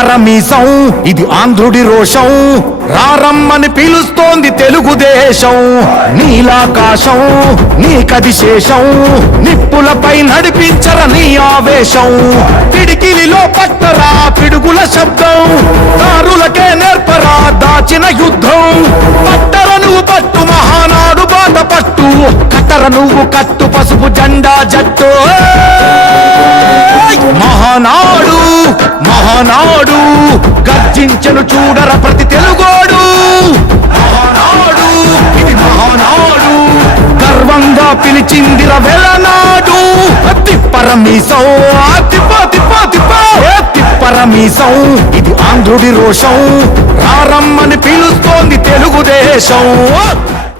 తిప్పరమీసం ఇది ఆంధ్రుడి రోషం రారమ్మని పిలుస్తోంది తెలుగుదేశం నీలాకాశం నీకది శేషం నిప్పులపై నడిపించర నీ ఆవేశం పిడికిలిలో పట్టరా పిడుగుల శబ్దం దారులకే నేర్పరా దాచిన యుద్ధం పట్టర నువ్వు పట్టు మహానాడు బాట పట్టు కట్టర నువ్వు కట్టు పసుపు జెండా జట్టు మహానాడు మహానాడు గర్జించను చూడర ప్రతి తెలుగోడు మహానాడు ఇది మహానాడు గర్వంగా పిలిచిందిర వెలనాడు తిప్పరమీసం తిప్ప తిప్ప తిప్ప తిప్పరమీసం ఇది ఆంధ్రుడి రోషం రారమ్మని పిలుస్తోంది తెలుగుదేశం